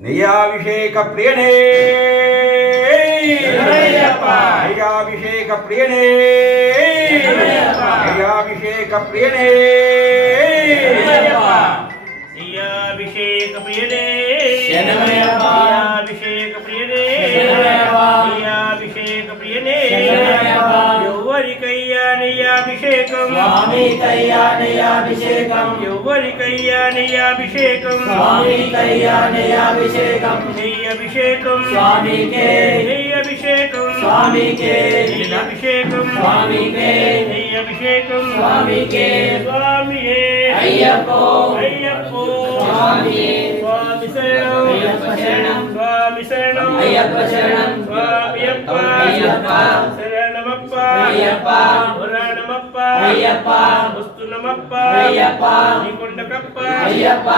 నయాభిషేక ప్రియనే నయాభిషేక ప్రియనే నయాభిషేక ప్రియనే నయాభిషేక ప్రియనే నయాభిషేక ప్రియనే నయాభిషేక ప్రియనే ఎవరికయ్యా నయాభిషేకం స్వామి కళ్యాణయాభిషేకం ఎవరికయ్యా నయాభిషేకం స్వామి కళ్యాణయాభిషేకం నయాభిషేకం స్వామికే నయాభిషేకం స్వామికే నయాభిషేకం స్వామికే నయాభిషేకం స్వామికే స్వామియే అయ్యప్పో అయ్యప్పో స్వామియే స్వామి శరణం అయ్యప్ప శరణం స్వామి శరణం అయ్యప్ప శరణం స్వామియప్ప అయ్యప్ప శరణమప్ప అయ్యప్ప పురాణమప్ప అయ్యప్ప వస్తునమప్ప అయ్యప్ప నీకొండకప్ప అయ్యప్ప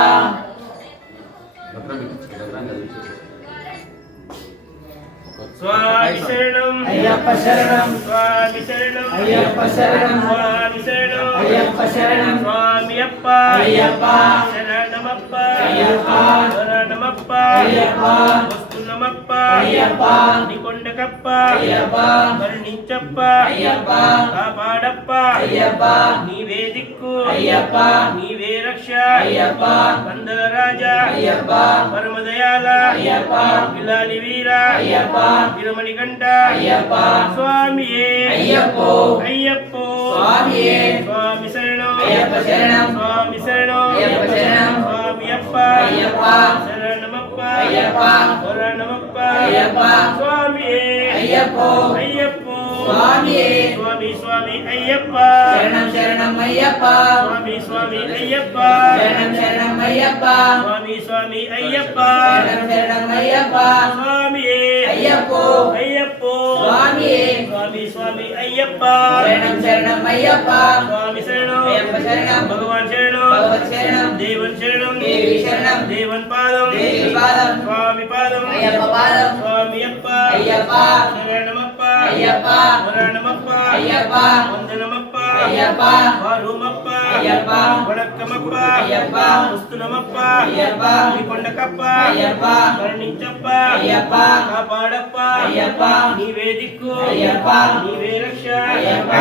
స్వామి శరణం అయ్యప్ప శరణం స్వామి శరణం అయ్యప్ప శరణం స్వామి శరణం అయ్యప్ప శరణం స్వామియప్ప అయ్యప్ప శరణమప్ప అయ్యప్ప పురాణమప్ప అయ్యప్ప వస్తునమప్ప అయ్యప్ప నీకొండకప్ప అయ్యప్ప కరుణించప్ప అయ్యప్ప కాపాడప్ప అయ్యప్ప నీవే దిక్కు అయ్యప్ప నీవే రక్ష అయ్యప్ప వందల రాజా అయ్యప్ప పరమదయాల అయ్యప్ప పిలాలి వీర అయ్యప్ప విరమణి గంట అయ్యప్ప స్వామియే అయ్యప్పో అయ్యప్పో స్వామియే స్వామి శరణం అయ్యప్ప శరణం స్వామి శరణం అయ్యప్ప శరణం స్వామియప్ప అయ్యప్ప శరణమప్ప అయ్యప్ప పురాణమప్ప అయ్యప్ప స్వామియే అయ్యప్పో అయ్యప్పో స్వామియే స్వామి స్వామి అయ్యప్ప శరణం శరణం అయ్యప్ప స్వామి స్వామి అయ్యప్ప శరణం శరణం అయ్యప్ప స్వామి స్వామి అయ్యప్ప శరణం శరణం అయ్యప్ప స్వామియే అయ్యప్పో అయ్యప్పో స్వామియే స్వామి స్వామి అయ్యప్ప శరణం శరణం అయ్యప్ప స్వామి శరణం అయ్యప్ప శరణం భగవాన్ శరణం భగవత్ శరణం దేవన్ శరణం దేవి శరణం దేవన్ పాదం దేవి పాదం స్వామి పాదం అయ్యప్ప పాదం స్వామి అప్ప అయ్యప్ప శరణమప్ప అయ్యప్ప పురాణమప్ప అయ్యప్ప వందనమప్ప అయ్యప్ప వారుమప్ప అయ్యప్ప వడక్కమప్ప అయ్యప్ప వస్తునమప్ప అయ్యప్ప కొండకప్ప అయ్యప్ప కరుణించప్ప అయ్యప్ప కాపాడప్ప అయ్యప్ప నీవే దిక్కు అయ్యప్ప నీవే రక్ష అయ్యప్ప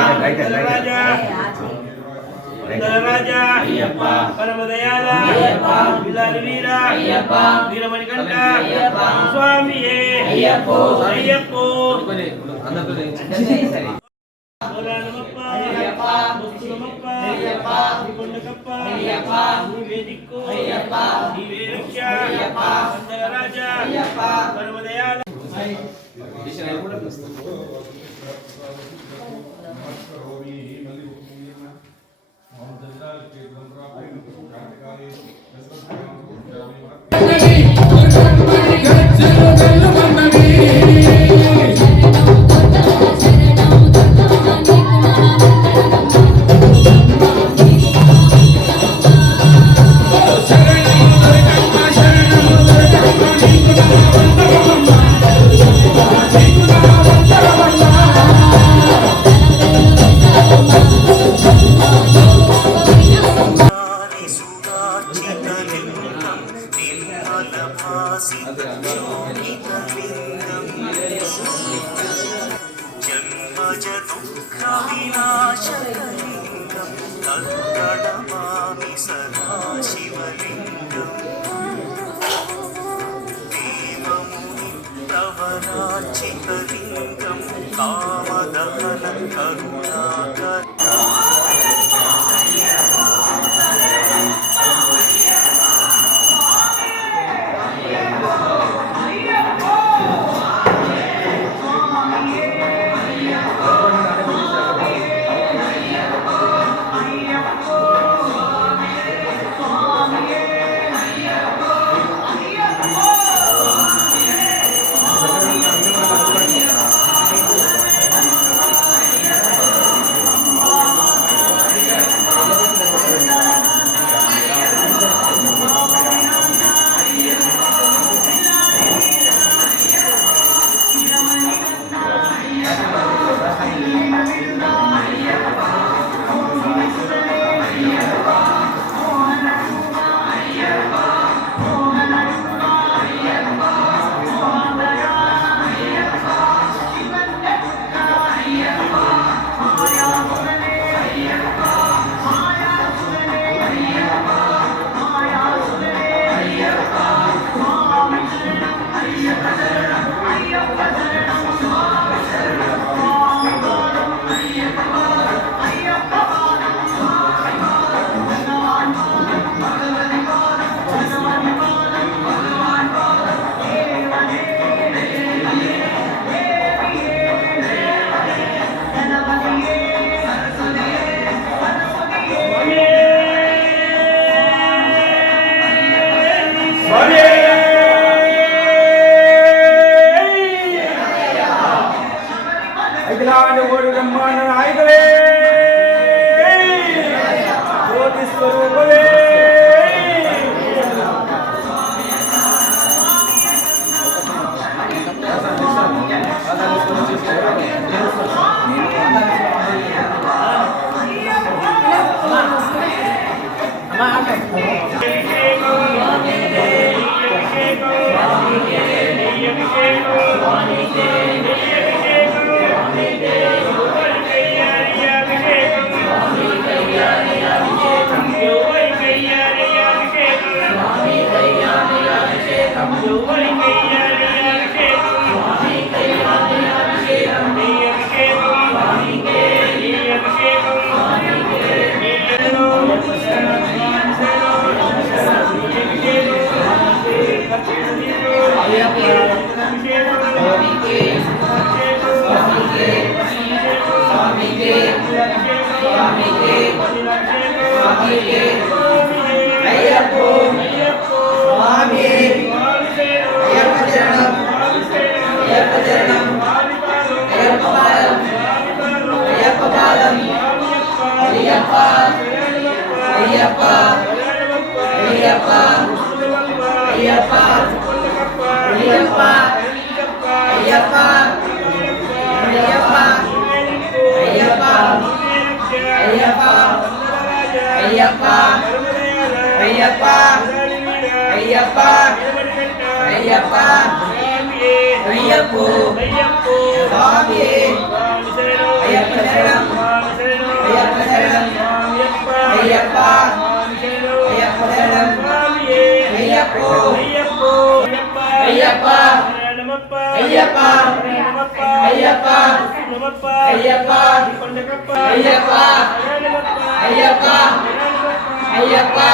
రాజా రాజా అయ్యప్ప పరమదయాల అయ్యప్ప విలాలి వీర అయ్యప్ప వీరమణి కంట అయ్యప్ప స్వామియే అయ్యప్పో అయ్యప్పో అయ్యప్ప వస్తునమప్ప అయ్యప్ప కొండకప్ప అయ్యప్ప నీవే దిక్కు అయ్యప్ప నీవే రక్ష అయ్యప్ప వందల రాజా అయ్యప్ప పరమదయాల జన్మజదుఃఖవినాశకలింగం తత్తడమామి సదా శివలింగం దేవముని ప్రవరాచికలింగం కామదహన కరుణాకర అఖిలాండ కోటి బ్రహ్మాండ నాయకుడే జ్యోతి స్వరూపుడే Ayyappa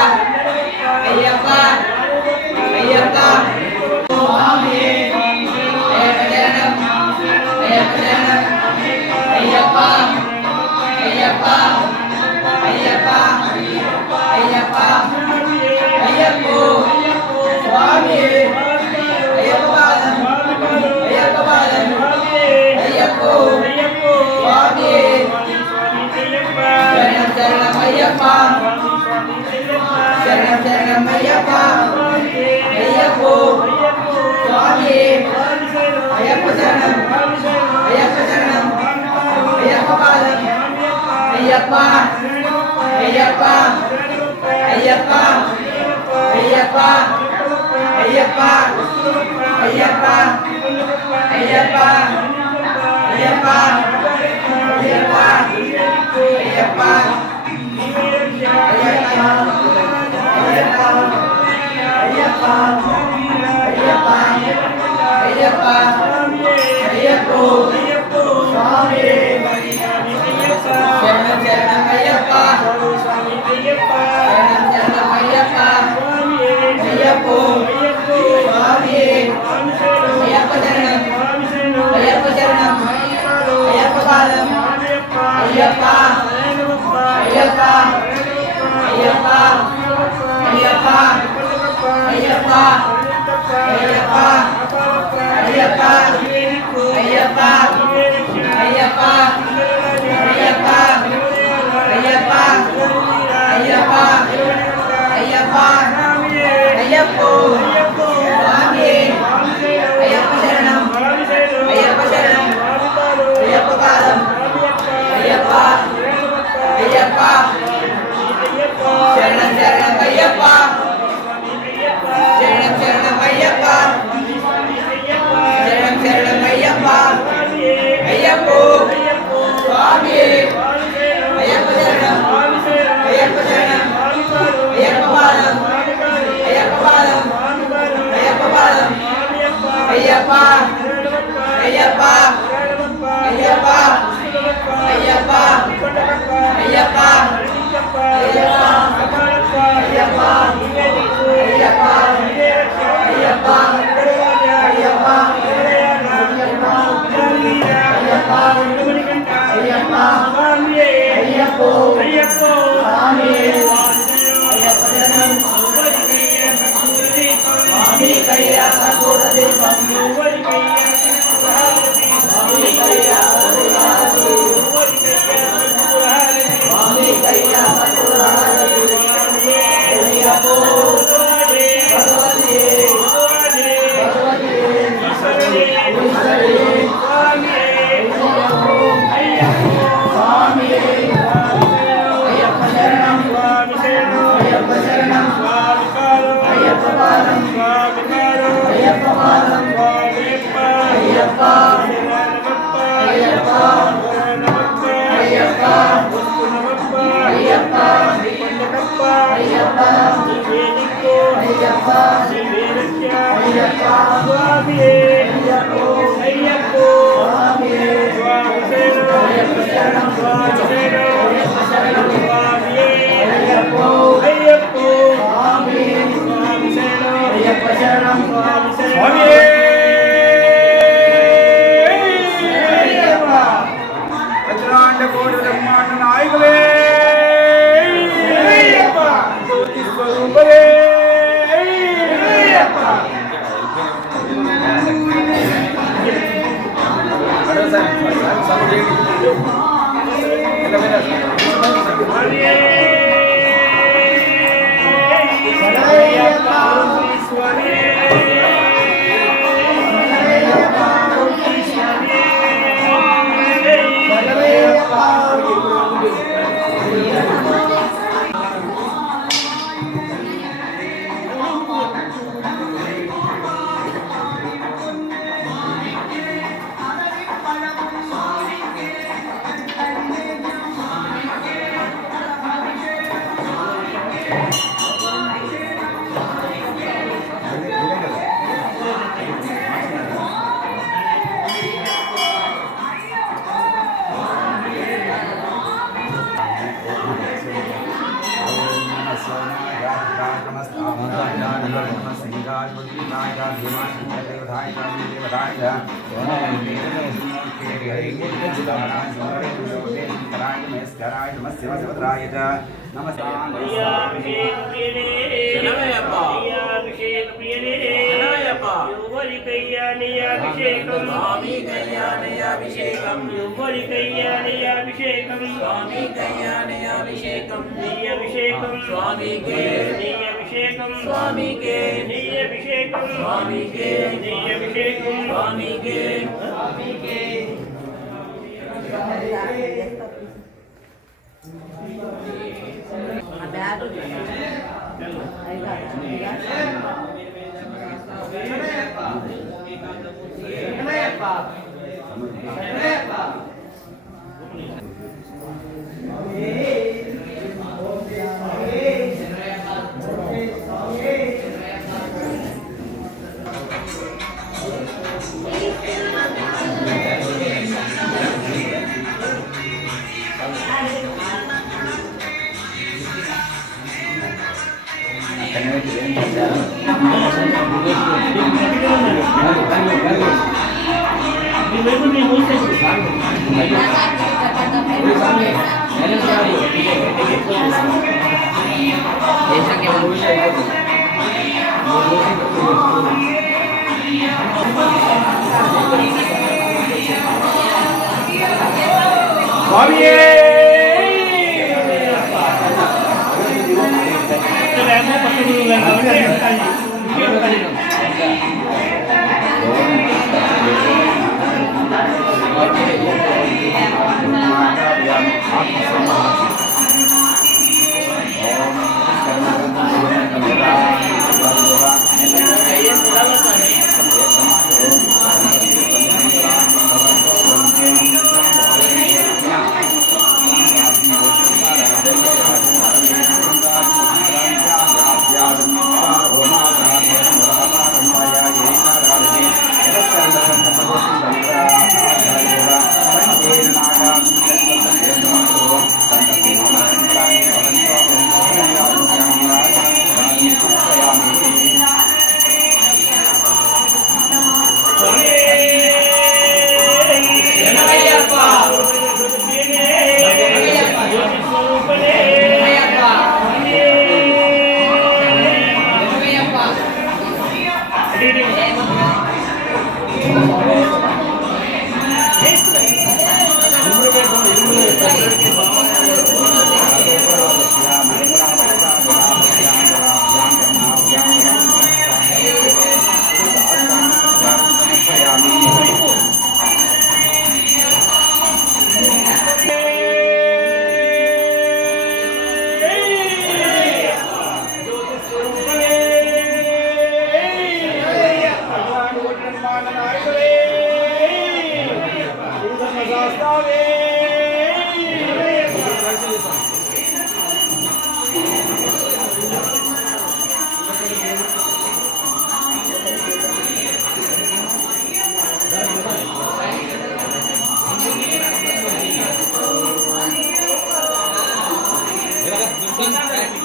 Gracias.